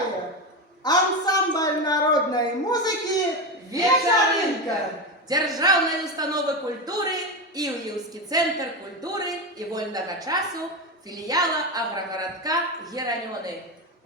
вітає ансамбль народної музики «Вечеринка». Державної установи культури, Івлівський центр культури і вольного часу, філіяла агрогородка Гераньони.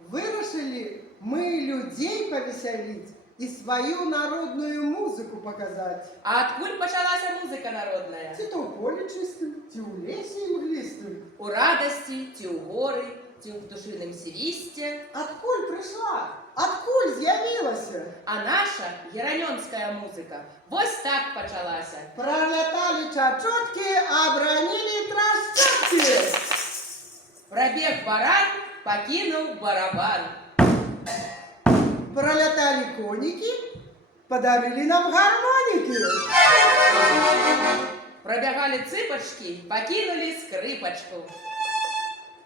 Вирішили ми людей повеселить і свою народную музыку показать. А откуль почалася музика народная? Ті то в полі чистим, ті у лесі мглистим. У радості, ті у гори, ті у птушиним сівісті. Откуль прийшла? Откуль з'явилася? А наша гераньонська музика ось так почалася. Пролетали чачотки, а бронили тростятки. Пробіг баран, покинув барабан. Пролетали коники, подарили нам гармоники. Пробігали ципочки, покинули скрипочку.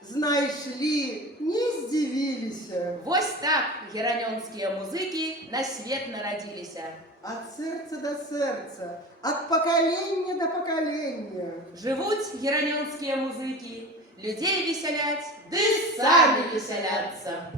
Знайшли, не здивилися. Ось так гераньонські музики на світ народилися. От серця до серця, от покоління до покоління. Живуть гераньонські музики, людей веселять, да й самі веселяться.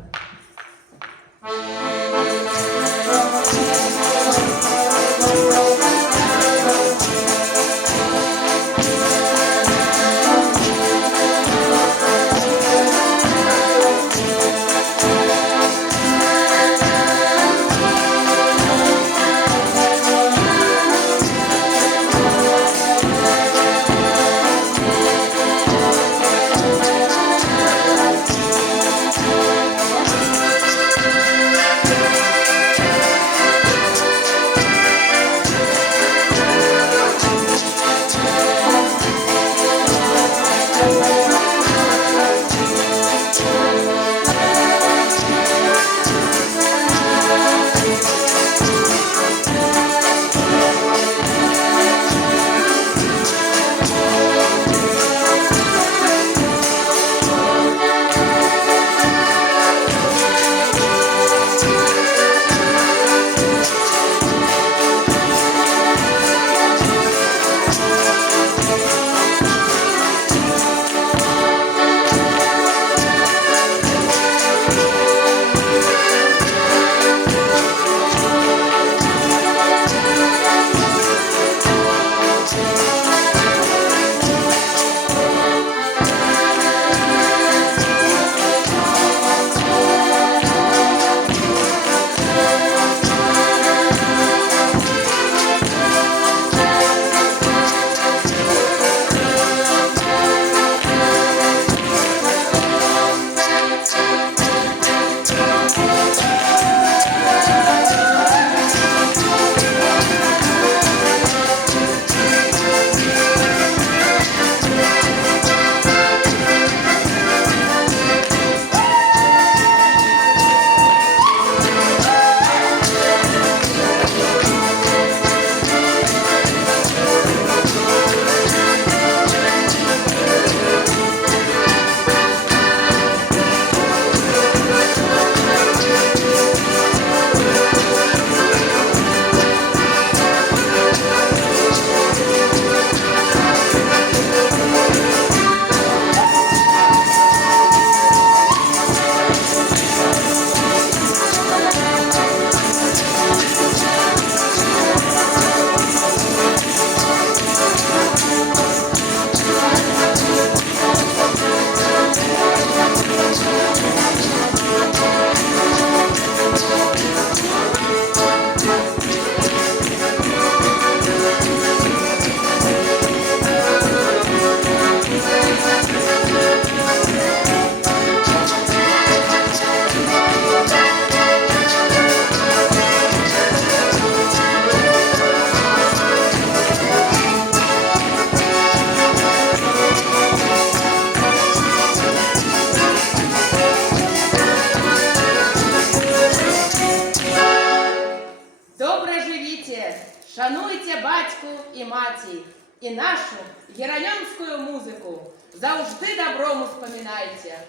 Шануйте батьку і маті, і нашу гераньонську музику завжди добром успоминайте.